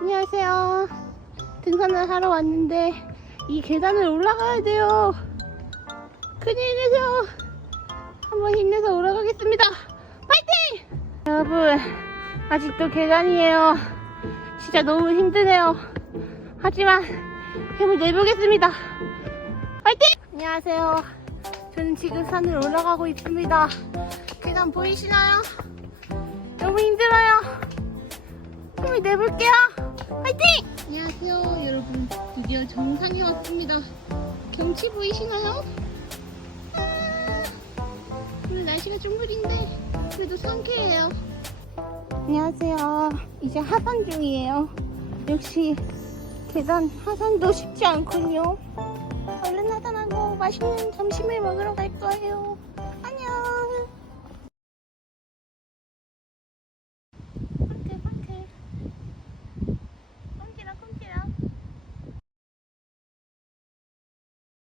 안녕하세요. 등산을 하러 왔는데 이 계단을 올라가야 돼요. 큰일이죠. 한번 힘내서 올라가겠습니다. 파이팅! 여러분, 아직도 계단이에요. 진짜 너무 힘드네요. 하지만 힘을 내보겠습니다. 파이팅! 안녕하세요. 저는 지금 산을 올라가고 있습니다. 계단 보이시나요? 너무 힘들어요. 힘을 내볼게요. 파이팅! 안녕하세요 여러분, 드디어 정상에 왔습니다. 경치 보이시나요? 오늘 날씨가 좀 흐린데 그래도 상쾌해요. 안녕하세요. 이제 하산 중이에요. 역시 계단 하산도 쉽지 않군요. 얼른 하산하고 맛있는 점심을 먹으러 갈 거예요.